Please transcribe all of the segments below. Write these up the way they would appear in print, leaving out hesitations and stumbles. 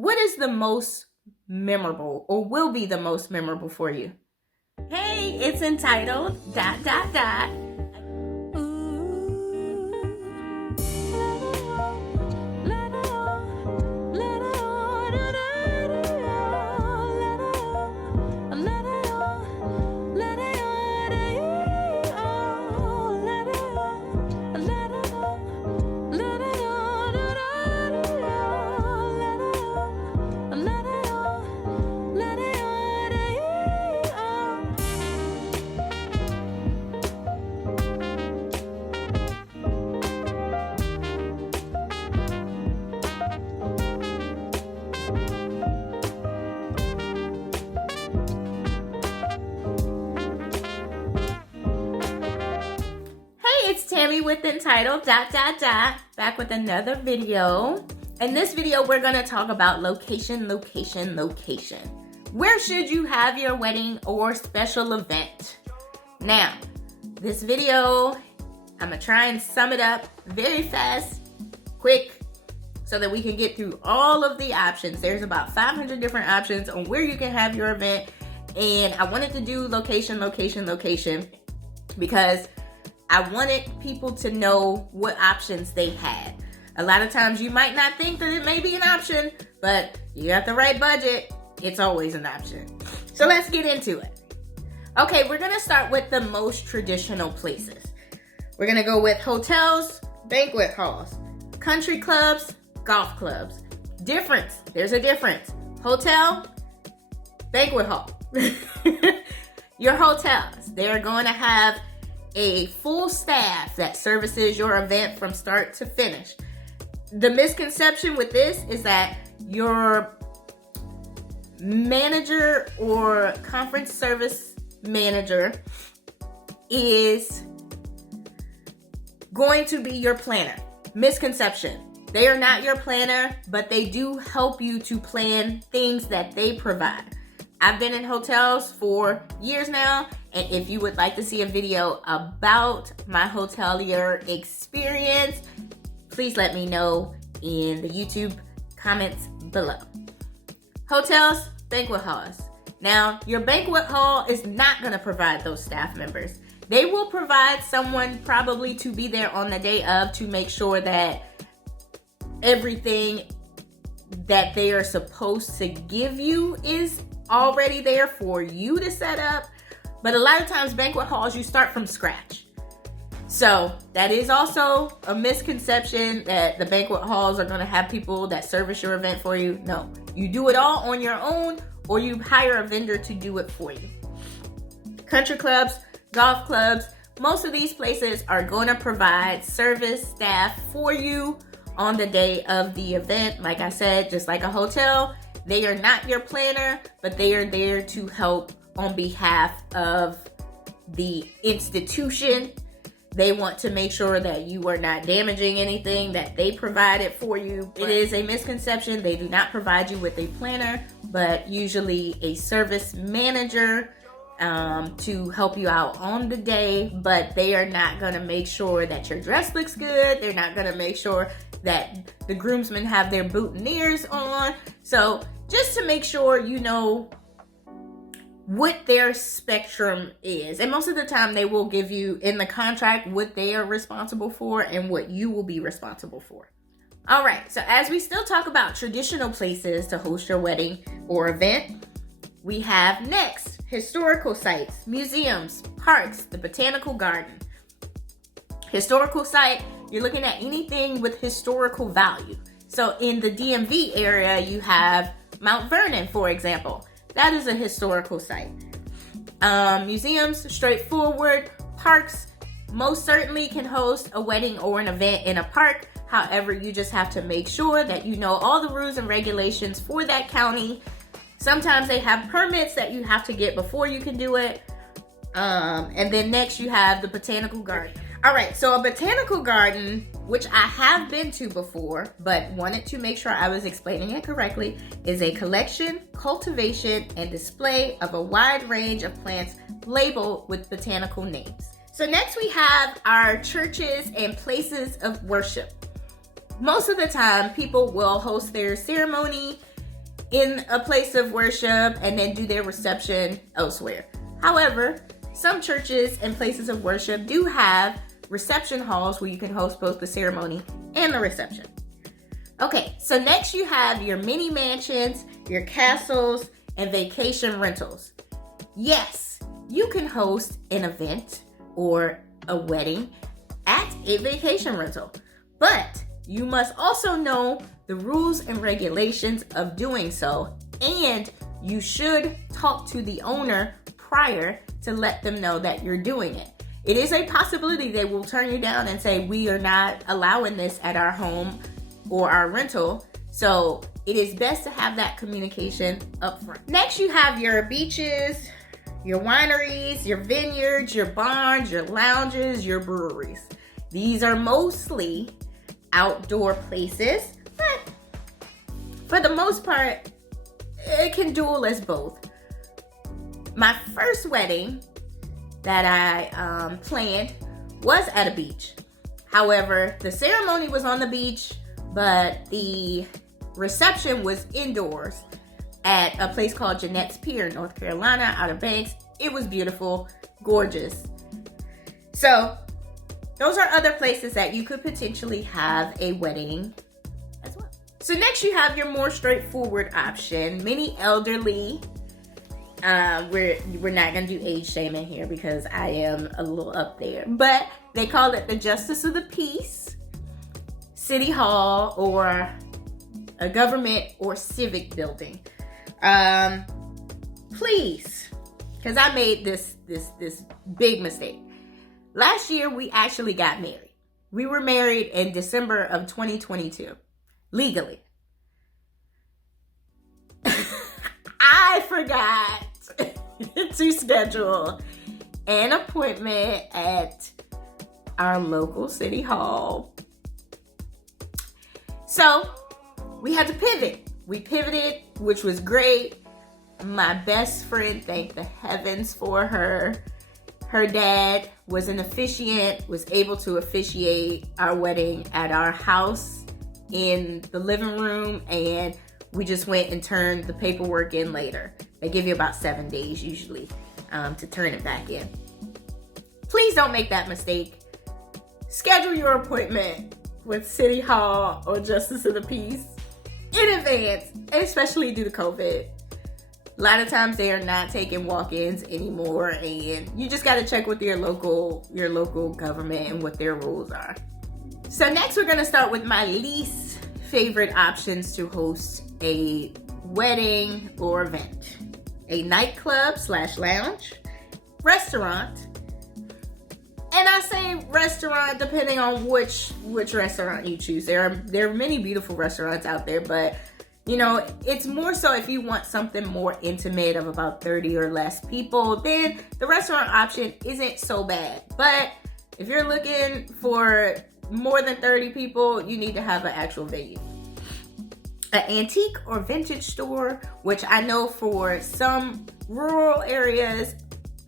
what is the most memorable or will be the most memorable for you? Hey, it's entitled ... It's Tammy with entitled ... back with another video. In this video, we're gonna talk about location. Where should you have your wedding or special event? Now, this video, I'm gonna try and sum it up very fast, quick, so that we can get through all of the options. There's about 500 different options on where you can have your event, and I wanted to do location, because I wanted people to know what options they had. A lot of times you might not think that it may be an option, but you got the right budget, it's always an option. So let's get into it. Okay, we're gonna start with the most traditional places. We're gonna go with hotels, banquet halls, country clubs, golf clubs. Difference, there's a difference. Hotel, banquet hall. Your hotels, they're going to have a full staff that services your event from start to finish. The misconception with this is that your manager or conference service manager is going to be your planner. Misconception. They are not your planner, but they do help you to plan things that they provide. I've been in hotels for years now, and if you would like to see a video about my hotelier experience, please let me know in the YouTube comments below. Hotels, banquet halls. Now, your banquet hall is not going to provide those staff members. They will provide someone probably to be there on the day of to make sure that everything that they are supposed to give you is already there for you to set up. But a lot of times banquet halls, you start from scratch. So that is also a misconception that the banquet halls are going to have people that service your event for you. No, you do it all on your own, or you hire a vendor to do it for you. Country clubs, golf clubs, most of these places are going to provide service staff for you on the day of the event. Like I said, just like a hotel, they are not your planner, but they are there to help on behalf of the institution. They want to make sure that you are not damaging anything that they provided for you. It is a misconception. They do not provide you with a planner, but usually a service manager to help you out on the day. But they are not going to make sure that your dress looks good. They're not going to make sure that the groomsmen have their boutonnieres on. So just to make sure you know what their spectrum is. And most of the time they will give you in the contract what they are responsible for and what you will be responsible for. All right, so as we still talk about traditional places to host your wedding or event, we have next historical sites, museums, parks, the botanical garden. Historical site, you're looking at anything with historical value. So in the DMV area, you have Mount Vernon, for example. That is a historical site. Museums, straightforward. Parks, most certainly can host a wedding or an event in a park. However, you just have to make sure that you know all the rules and regulations for that county. Sometimes they have permits that you have to get before you can do it. And then next you have the botanical garden. All right, so a botanical garden, which I have been to before, but wanted to make sure I was explaining it correctly, is a collection, cultivation, and display of a wide range of plants labeled with botanical names. So next we have our churches and places of worship. Most of the time, people will host their ceremony in a place of worship and then do their reception elsewhere. However, some churches and places of worship do have reception halls where you can host both the ceremony and the reception. Okay, so next you have your mini mansions, your castles, and vacation rentals. Yes, you can host an event or a wedding at a vacation rental, but you must also know the rules and regulations of doing so, and you should talk to the owner prior to let them know that you're doing it. It is a possibility they will turn you down and say, we are not allowing this at our home or our rental. So it is best to have that communication up front. Next, you have your beaches, your wineries, your vineyards, your barns, your lounges, your breweries. These are mostly outdoor places, but for the most part, it can dual as both. My first wedding that I planned was at a beach. However, the ceremony was on the beach, but the reception was indoors at a place called Jeanette's Pier, North Carolina, Outer Banks. It was beautiful, gorgeous. So those are other places that you could potentially have a wedding as well. So next you have your more straightforward option, many elderly. We're not gonna do age shaming here because I am a little up there, but they call it the Justice of the Peace, City Hall, or a government or civic building. Please, because I made this big mistake. Last year we actually got married. We were married in December of 2022, legally. I forgot to schedule an appointment at our local city hall. So we had to pivot. We pivoted, which was great. My best friend, thank the heavens for her. Her dad was an officiant, was able to officiate our wedding at our house in the living room, and we just went and turned the paperwork in later. They give you about 7 days usually to turn it back in. Please don't make that mistake. Schedule your appointment with City Hall or Justice of the Peace in advance, especially due to COVID. A lot of times they are not taking walk-ins anymore, and you just got to check with your local government and what their rules are. So next we're going to start with my least favorite options to host a wedding or event. A nightclub / lounge, restaurant, and I say restaurant depending on which restaurant you choose. There are many beautiful restaurants out there, but you know, it's more so if you want something more intimate of about 30 or less people, then the restaurant option isn't so bad. But if you're looking for more than 30 people, you need to have an actual venue. An antique or vintage store, which I know for some rural areas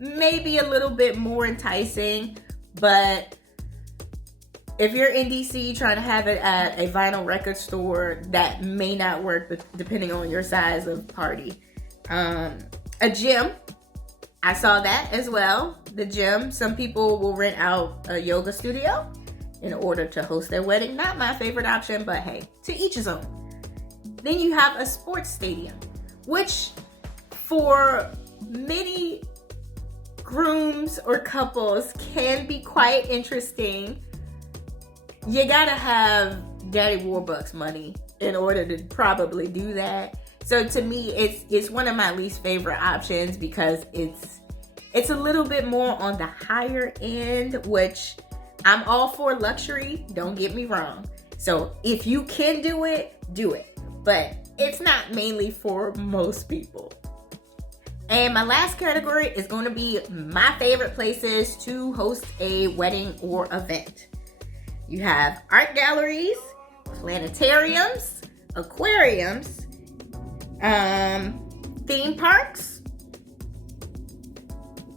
may be a little bit more enticing, but if you're in DC trying to have it at a vinyl record store, that may not work depending on your size of party. A gym, I saw that as well. The gym, some people will rent out a yoga studio in order to host their wedding. Not my favorite option, but hey, to each his own. Then you have a sports stadium, which for many grooms or couples can be quite interesting. You gotta have Daddy Warbucks money in order to probably do that. So to me, it's one of my least favorite options because it's a little bit more on the higher end, which I'm all for luxury, don't get me wrong. So if you can do it, do it. But it's not mainly for most people. And my last category is going to be my favorite places to host a wedding or event. You have art galleries, planetariums, aquariums, theme parks,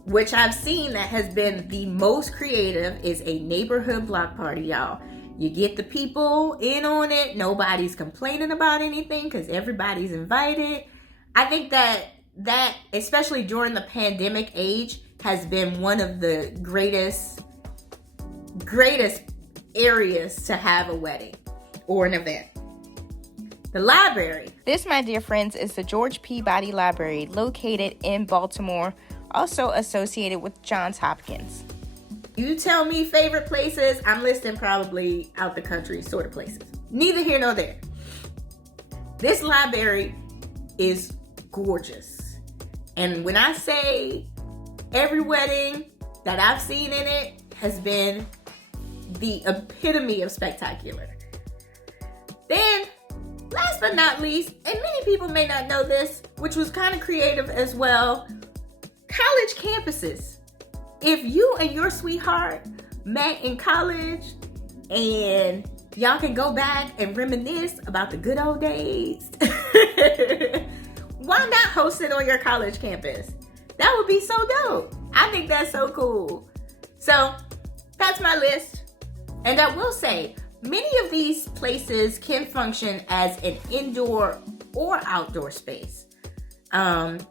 which I've seen that has been the most creative is a neighborhood block party, y'all. You get the people in on it. Nobody's complaining about anything because everybody's invited. I think that especially during the pandemic age, has been one of the greatest areas to have a wedding or an event. The library. This, my dear friends, is the George Peabody Library, located in Baltimore, also associated with Johns Hopkins. You tell me favorite places, I'm listing probably out the country sort of places. Neither here nor there. This library is gorgeous. And when I say every wedding that I've seen in it has been the epitome of spectacular. Then, last but not least, and many people may not know this, which was kind of creative as well, college campuses. If you and your sweetheart met in college and y'all can go back and reminisce about the good old days, why not host it on your college campus? That would be so dope. I think that's so cool. So that's my list. And I will say, many of these places can function as an indoor or outdoor space. And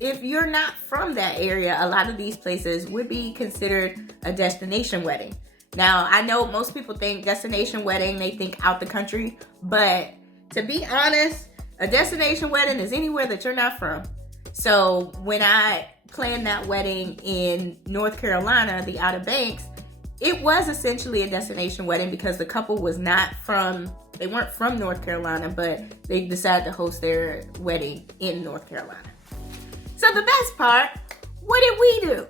if you're not from that area, a lot of these places would be considered a destination wedding. Now, I know most people think destination wedding, they think out the country, but to be honest, a destination wedding is anywhere that you're not from. So when I planned that wedding in North Carolina, the Outer Banks, it was essentially a destination wedding because the couple was they weren't from North Carolina, but they decided to host their wedding in North Carolina. So the best part, what did we do?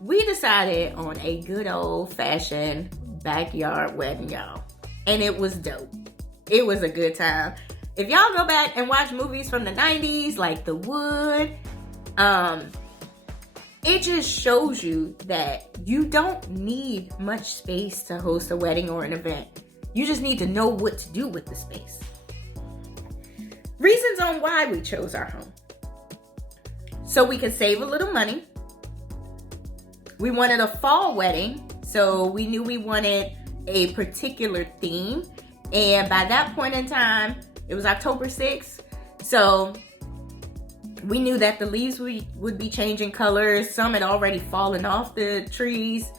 We decided on a good old-fashioned backyard wedding, y'all. And it was dope. It was a good time. If y'all go back and watch movies from the 90s, like The Wood, it just shows you that you don't need much space to host a wedding or an event. You just need to know what to do with the space. Reasons on why we chose our home. So we could save a little money. We wanted a fall wedding, so we knew we wanted a particular theme. And by that point in time, it was October 6th. So we knew that the leaves would be changing colors. Some had already fallen off the trees.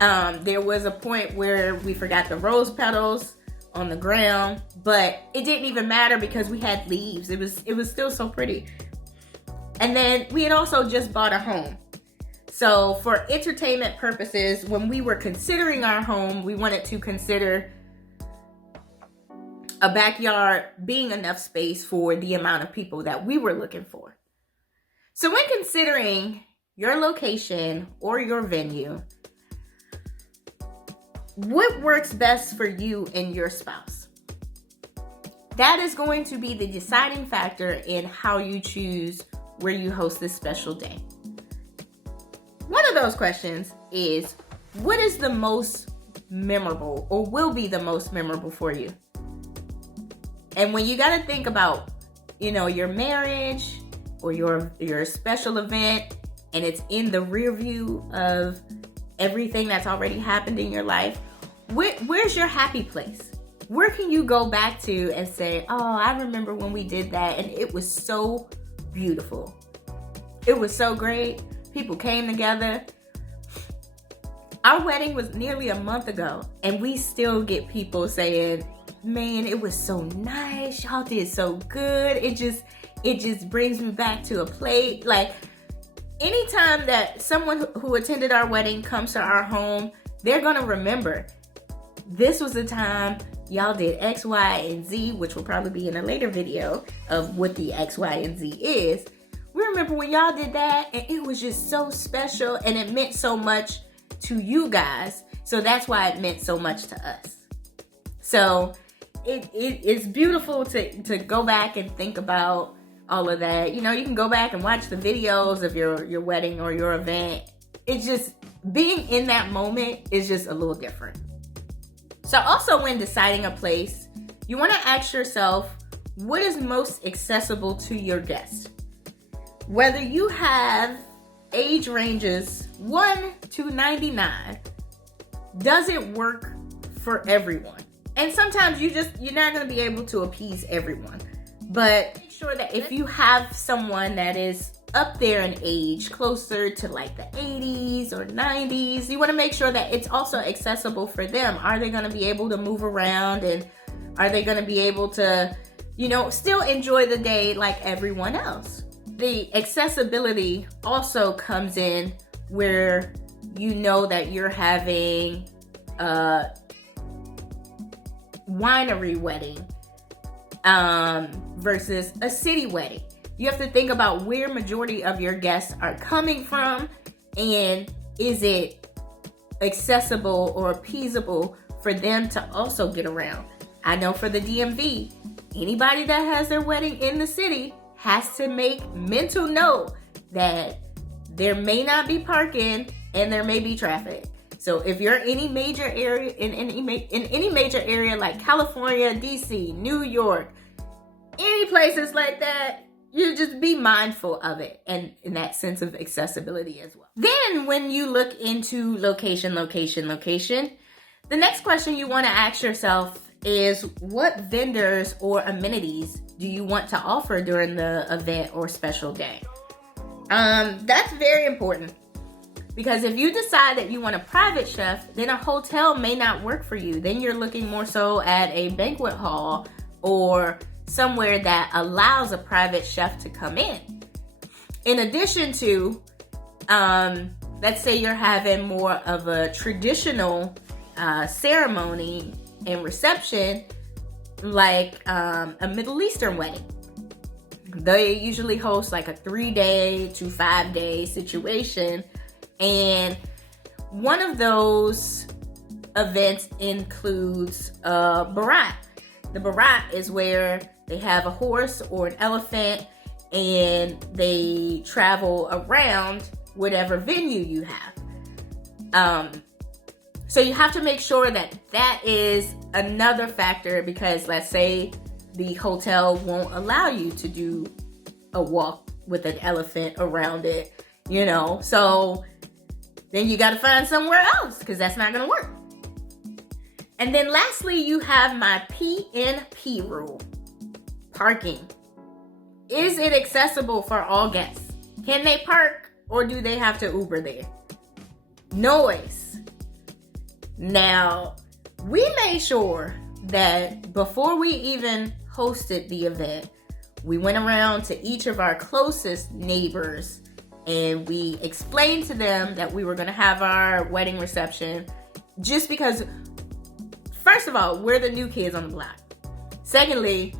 There was a point where we forgot the rose petals on the ground, but it didn't even matter because we had leaves. It was still so pretty. And then we had also just bought a home. So for entertainment purposes, when we were considering our home, we wanted to consider a backyard being enough space for the amount of people that we were looking for. So when considering your location or your venue, what works best for you and your spouse? That is going to be the deciding factor in how you choose where you host this special day. One of those questions is, what is the most memorable or will be the most memorable for you? And when you got to think about, your marriage or your special event, and it's in the rear view of everything that's already happened in your life, where's your happy place? Where can you go back to and say, oh, I remember when we did that and it was so beautiful. It was so great. People came together. Our wedding was nearly a month ago, and we still get people saying, man, it was so nice. Y'all did so good. It just brings me back to a place. Like, anytime that someone who attended our wedding comes to our home, they're going to remember this was the time y'all did X, Y, and Z, which will probably be in a later video of what the X, Y, and Z is. We remember when y'all did that, and it was just so special, and it meant so much to you guys. So that's why it meant so much to us. So it's beautiful to go back and think about all of that. You can go back and watch the videos of your wedding or your event. It's just, being in that moment is just a little different. So also, when deciding a place, you want to ask yourself, what is most accessible to your guests? Whether you have age ranges 1 to 99, does it work for everyone? And sometimes you're not going to be able to appease everyone. But make sure that if you have someone that is up there in age, closer to like the 80s or 90s, you want to make sure that it's also accessible for them. Are they going to be able to move around, and are they going to be able to, still enjoy the day like everyone else? The accessibility also comes in where you know that you're having a winery wedding versus a city wedding. You have to think about where majority of your guests are coming from, and is it accessible or appeasable for them to also get around. I know for the DMV, anybody that has their wedding in the city has to make mental note that there may not be parking and there may be traffic. So if you're in any major area, in any major area like California, DC, New York, any places like that, you just be mindful of it, and in that sense of accessibility as well. Then when you look into location, the next question you want to ask yourself is, what vendors or amenities do you want to offer during the event or special day? That's very important, because if you decide that you want a private chef, then a hotel may not work for you. Then you're looking more so at a banquet hall or somewhere that allows a private chef to come in. In addition to, let's say you're having more of a traditional ceremony and reception, like a Middle Eastern wedding. They usually host like a 3-day to 5-day situation, and one of those events includes a barat. The barat is where they have a horse or an elephant, and they travel around whatever venue you have. So you have to make sure that that is another factor, because let's say the hotel won't allow you to do a walk with an elephant around it, so then you got to find somewhere else, because that's not going to work. And then lastly, you have my PNP rule. Parking. Is it accessible for all guests? Can they park, or do they have to Uber there? Noise. Now, we made sure that before we even hosted the event, we went around to each of our closest neighbors and we explained to them that we were going to have our wedding reception, just because, first of all, we're the new kids on the block. Secondly,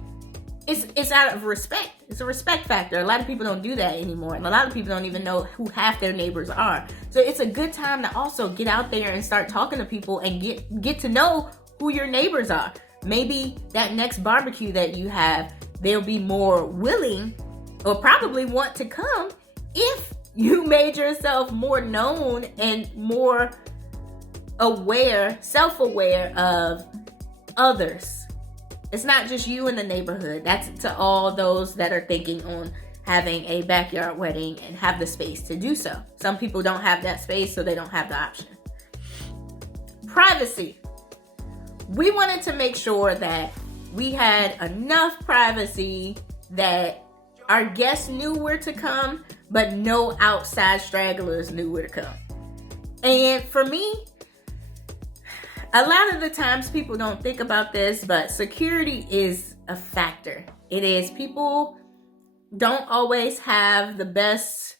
it's out of respect. It's a respect factor. A lot of people don't do that anymore, and a lot of people don't even know who half their neighbors are. So it's a good time to also get out there and start talking to people and get to know who your neighbors are. Maybe that next barbecue that you have, they'll be more willing or probably want to come if you made yourself more known and more aware, self-aware of others. It's not just you in the neighborhood. That's to all those that are thinking on having a backyard wedding and have the space to do so. Some people don't have that space, so they don't have the option. Privacy. We wanted to make sure that we had enough privacy that our guests knew where to come, but no outside stragglers knew where to come. And for me, a lot of the times people don't think about this, but security is a factor. It is. People don't always have the best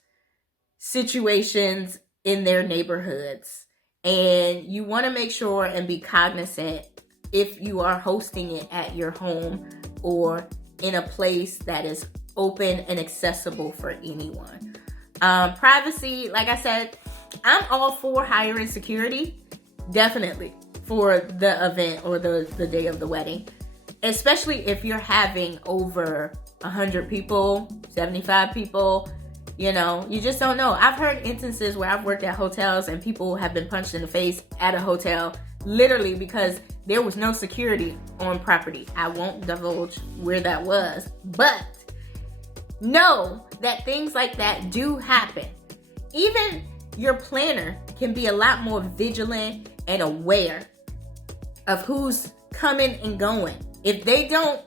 situations in their neighborhoods. And you want to make sure and be cognizant if you are hosting it at your home or in a place that is open and accessible for anyone. Privacy, like I said, I'm all for hiring security, definitely, for the event or the day of the wedding. Especially if you're having over 100 people, 75 people, you just don't know. I've heard instances where I've worked at hotels and people have been punched in the face at a hotel, literally because there was no security on property. I won't divulge where that was, but know that things like that do happen. Even your planner can be a lot more vigilant and aware of who's coming and going. If they don't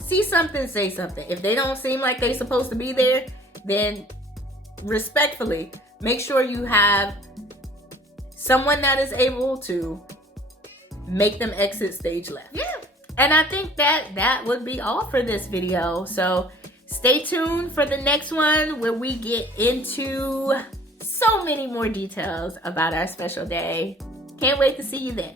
see something, say something. If they don't seem like they're supposed to be there, then respectfully, make sure you have someone that is able to make them exit stage left. Yeah. And I think that would be all for this video. So stay tuned for the next one where we get into so many more details about our special day. Can't wait to see you then.